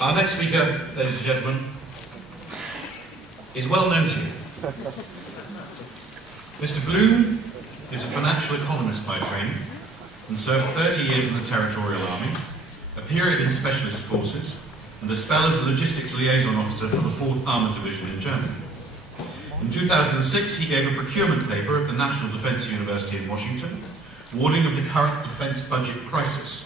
Our next speaker, ladies and gentlemen, is well known to you. Mr. Bloom is a financial economist by training and served 30 years in the Territorial Army, a period in Specialist Forces, and a spell as a logistics liaison officer for the 4th Armoured Division in Germany. In 2006, he gave a procurement paper at the National Defence University in Washington, warning of the current defence budget crisis.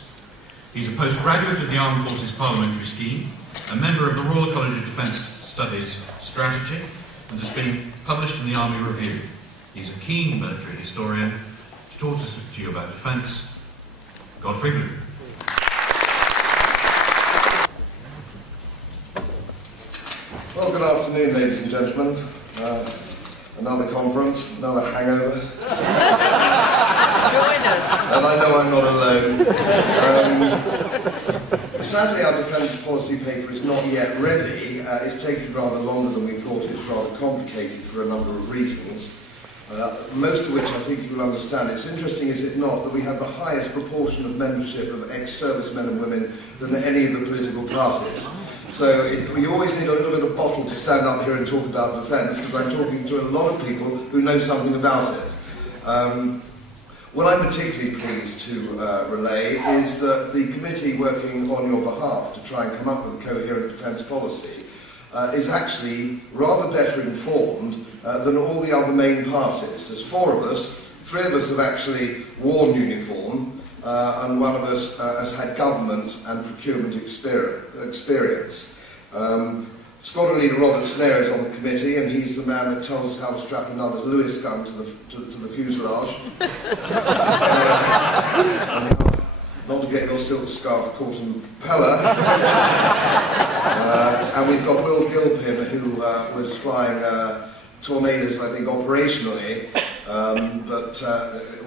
He's a postgraduate of the Armed Forces Parliamentary Scheme, a member of the Royal College of Defence Studies Strategy, and has been published in the Army Review. He's a keen military historian. To talk to you about defence, Godfrey Bloom. Well, good afternoon, ladies and gentlemen. Another conference, another hangover. Join us. And I know I'm not alone. Sadly, our defence policy paper is not yet ready. It's taken rather longer than we thought. It's rather complicated for a number of reasons, most of which I think you will understand. It's interesting, is it not, that we have the highest proportion of membership of ex-servicemen and women than any of the political parties. So you always need a little bit of bottle to stand up here and talk about defence, because I'm talking to a lot of people who know something about it. What I'm particularly pleased to relay is that the committee working on your behalf to try and come up with a coherent defence policy is actually rather better informed than all the other main parties. There's 4 of us, 3 of us have actually worn uniform, and one of us has had government and procurement experience. Squadron Leader Robert Snare is on the committee, and he's the man that tells us how to strap another Lewis gun to the fuselage. And how not to get your silk scarf caught in the propeller. And we've got Will Gilpin, who was flying tornadoes, I think, operationally, but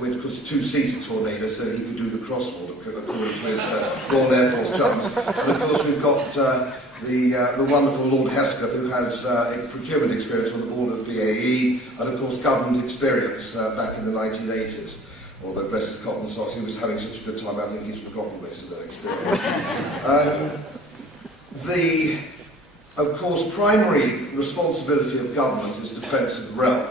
it was 2-seater tornadoes, so he could do the crossword according to his Royal Air Force chums. And of course, we've got the wonderful Lord Hesketh, who has procurement experience on the board of BAE, and of course government experience back in the 1980s. Although, bless his cotton socks, he was having such a good time, I think he's forgotten most of that experience. Of course, primary responsibility of government is defence of the realm.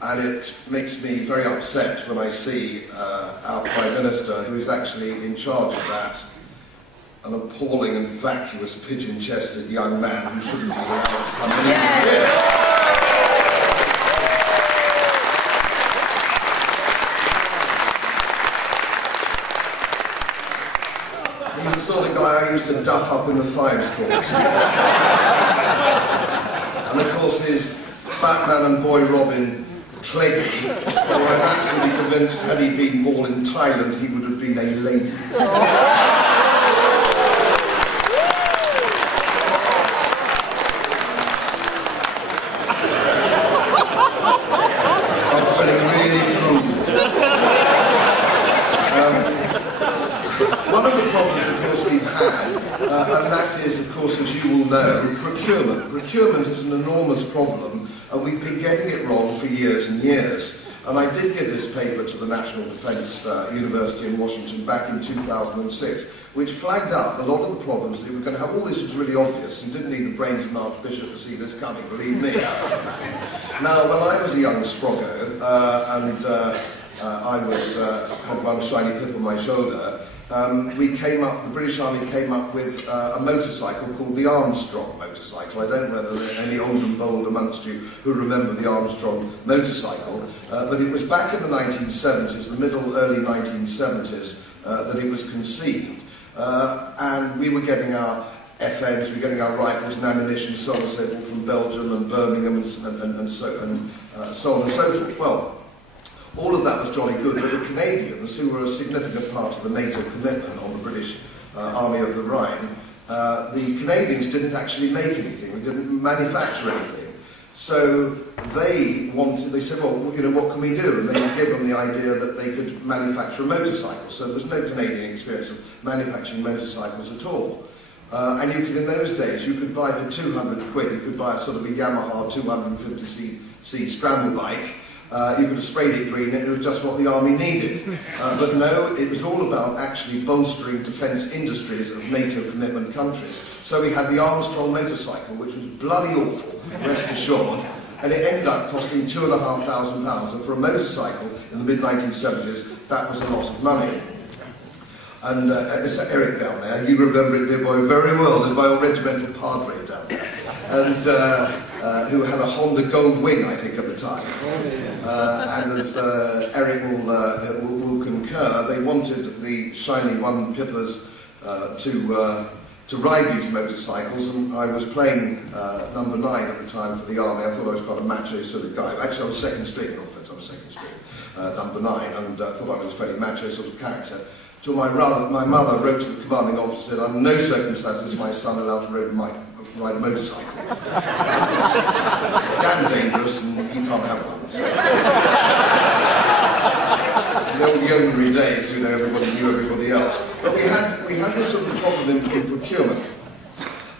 And it makes me very upset when I see our Prime Minister, who is actually in charge of that, an appalling and vacuous, pigeon-chested young man who shouldn't be allowed to come in here. He's the sort of guy I used to duff up in the Fives courts. And of course his Batman and Boy Robin Cleggy, who I'm absolutely convinced had he been born in Thailand he would have been a lady. One of the problems, of course, we've had, and that is, of course, as you all know, procurement. Procurement is an enormous problem, and we've been getting it wrong for years and years. And I did give this paper to the National Defence University in Washington back in 2006, which flagged up a lot of the problems that we were going to have. All this was really obvious, and didn't need the brains of an archbishop to see this coming, believe me. Now, when I was a young sproggo, I had one shiny pip on my shoulder, the British Army came up with a motorcycle called the Armstrong motorcycle. I don't know whether there are any old and bold amongst you who remember the Armstrong motorcycle, but it was back in the 1970s, the early 1970s, that it was conceived. And we were getting our FNs, we were getting our rifles and ammunition, so on and so forth, from Belgium and Birmingham and so on and so forth. Well, all of that was jolly good, but the Canadians, who were a significant part of the NATO commitment on the British Army of the Rhine, the Canadians didn't actually make anything, they didn't manufacture anything. So they said, well, you know, what can we do? And they were given the idea that they could manufacture a motorcycle. So there was no Canadian experience of manufacturing motorcycles at all. And you could, in those days, you could buy for 200 quid, you could buy a sort of a Yamaha 250cc scramble bike, You could have sprayed it green and it was just what the army needed. But no, it was all about actually bolstering defence industries of NATO commitment countries. So we had the Armstrong motorcycle, which was bloody awful, rest assured, and it ended up costing £2,500, and for a motorcycle in the mid-1970s, that was a lot of money. And it's Eric down there, you remember it, dear boy, very well, my old regimental padre down there, and who had a Honda Gold Wing, I think, at the time. And as Eric will concur, they wanted the shiny one pippers to ride these motorcycles, and I was playing number 9 at the time for the army. I thought I was quite a macho sort of guy. Actually, I was second string, in offence, I was second string, number 9, and I thought I was a very macho sort of character. Till my mother wrote to the commanding officer and said, under no circumstances is my son allowed to ride a motorcycle. Damn dangerous, and he can't have one. So. The old yeomanry days, you know, everybody knew everybody else. But we had this sort of problem in procurement.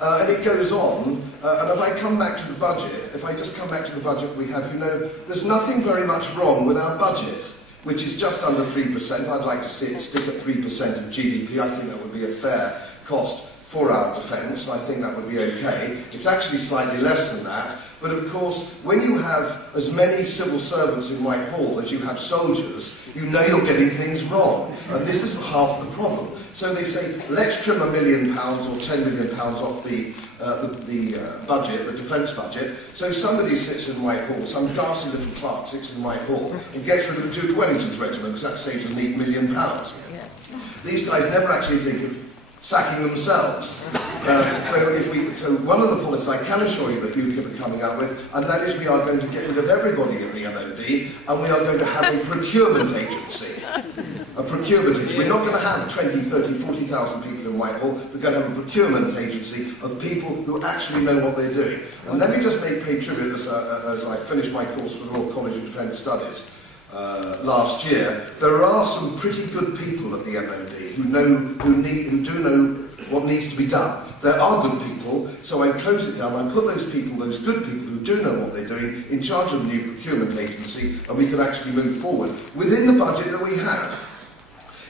And it goes on, and if I come back to the budget, if I just come back to the budget we have, you know, there's nothing very much wrong with our budget, which is just under 3%. I'd like to see it stick at 3% of GDP. I think that would be a fair cost for our defence. I think that would be okay. It's actually slightly less than that. But of course, when you have as many civil servants in Whitehall as you have soldiers, you know you're getting things wrong. And this is half the problem. So they say, let's trim £1 million or £10 million off the budget, the defence budget. So somebody sits in Whitehall, some ghastly little clerk sits in Whitehall and gets rid of the Duke of Wellington's regiment because that saves a neat £1 million. These guys never actually think of sacking themselves. So one of the policies I can assure you that UKIP are coming out with, and that is we are going to get rid of everybody in the MOD, and we are going to have a procurement agency. A procurement agency. We're not going to have 20, 30, 40,000 people in Whitehall. We're going to have a procurement agency of people who actually know what they're doing. And let me just pay tribute as I finished my course for the Royal College of Defence Studies last year. There are some pretty good people at the MOD who do know what needs to be done. There are good people, so I close it down. I put those people, those good people who do know what they're doing, in charge of the new procurement agency, and we can actually move forward within the budget that we have.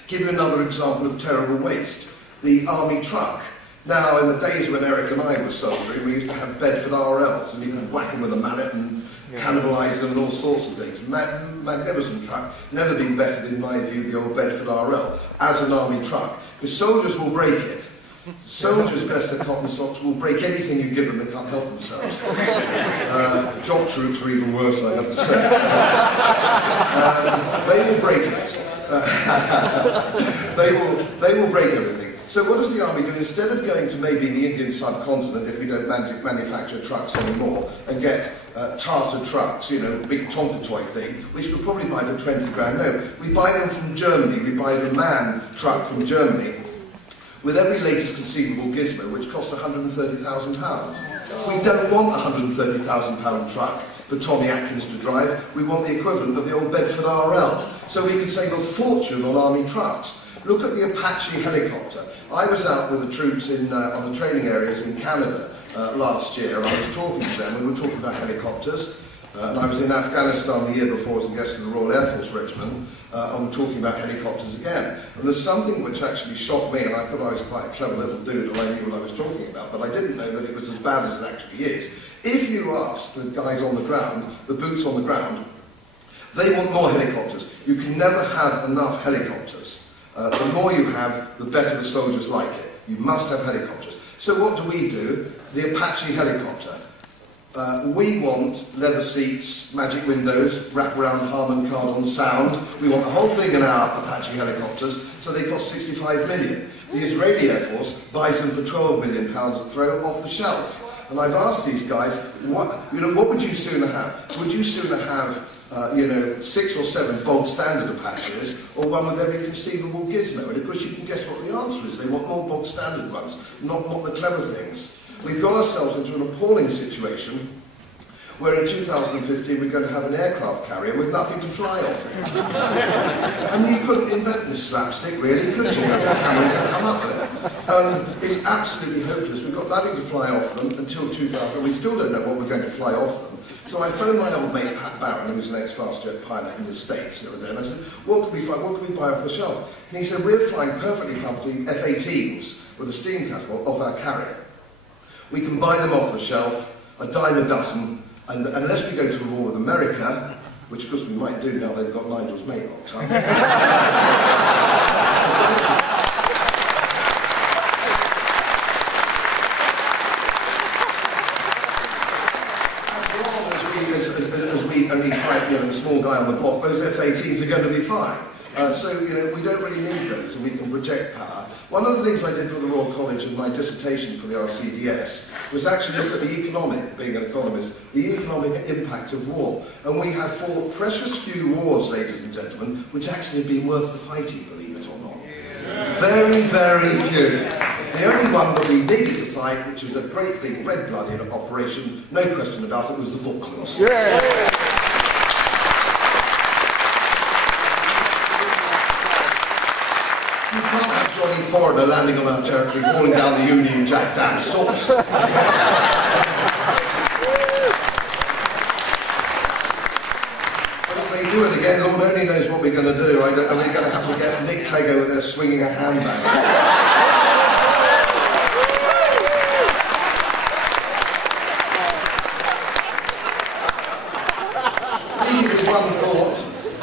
Give you another example of terrible waste. The army truck. Now, in the days when Eric and I were soldiering, we used to have Bedford RLs, and you could whack them with a mallet and cannibalise them and all sorts of things. Magnificent truck. Never been bettered, in my view, the old Bedford RL, as an army truck. Because soldiers will break it. Soldiers, bless their cotton socks, will break anything you give them. They can't help themselves. Jock troops are even worse, I have to say. They will break it. They will break everything. So what does the army do? Instead of going to maybe the Indian subcontinent, if we don't manufacture trucks anymore, and get Tata trucks, you know, big Tonka toy thing, which we'll probably buy for 20 grand. No, we buy them from Germany. We buy the MAN truck from Germany, with every latest conceivable gizmo, which costs £130,000. We don't want a £130,000 truck for Tommy Atkins to drive. We want the equivalent of the old Bedford RL. So we can save a fortune on army trucks. Look at the Apache helicopter. I was out with the troops on the training areas in Canada last year, and I was talking to them, and we were talking about helicopters. And I was in Afghanistan the year before as a guest of the Royal Air Force Regiment, and we're talking about helicopters again. And there's something which actually shocked me, and I thought I was quite a clever little dude, and I knew what I was talking about, but I didn't know that it was as bad as it actually is. If you ask the guys on the ground, the boots on the ground, they want more helicopters. You can never have enough helicopters. The more you have, the better the soldiers like it. You must have helicopters. So what do? The Apache helicopter. We want leather seats, magic windows, wraparound Harman Kardon sound. We want the whole thing in our Apache helicopters, so they cost 65 million. The Israeli Air Force buys them for £12 million a throw off the shelf. And I've asked these guys, what would you sooner have? Would you sooner have 6 or 7 bog standard Apaches, or one with every conceivable gizmo? And of course you can guess what the answer is. They want more bog standard ones, not the clever things. We've got ourselves into an appalling situation where in 2015 we're going to have an aircraft carrier with nothing to fly off it. And you couldn't invent this slapstick, really, could you? Cameron could come up with it. It's absolutely hopeless. We've got nothing to fly off them until 2000. We still don't know what we're going to fly off them. So I phoned my old mate Pat Barron, who was an ex-fast jet pilot in the States the other day, and I said, what can we buy off the shelf? And he said, we're flying perfectly comfortably F-18s with a steam catapult off our carrier. We can buy them off the shelf, a dime a dozen, and unless we go to a war with America, which of course we might do now they've got Nigel's mate locked up. As we only fight, the small guy on the block, those F-18s are going to be fine. So, we don't really need those, and we can project power. One of the things I did for the Royal College in my dissertation for the RCDS was actually look at the economic, being an economist, the economic impact of war. And we have fought precious few wars, ladies and gentlemen, which actually have been worth the fighting, believe it or not. Very, very few. The only one that we needed to fight, which was a great big red-blooded operation, no question about it, was the Falklands. Yeah. You can't have Johnny Foreigner landing on our territory, falling down the Union Jack damn sauce. Do it again, Lord only knows what we're going to do. Are we going to have to get Nick Clegg over there swinging a handbag? Leave you with one thought.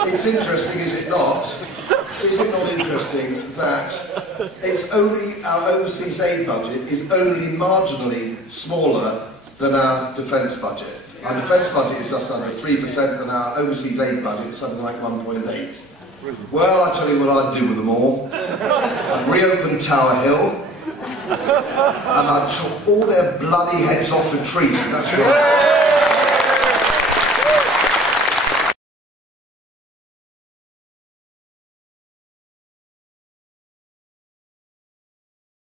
It's interesting, is it not? Is it not interesting that it's only our overseas aid budget is only marginally smaller than our defence budget? Our defence budget is just under 3% and our overseas aid budget is something like 1.8. Well, I'll tell you what I'd do with them all. I'd reopen Tower Hill and I'd chop all their bloody heads off the trees. That's what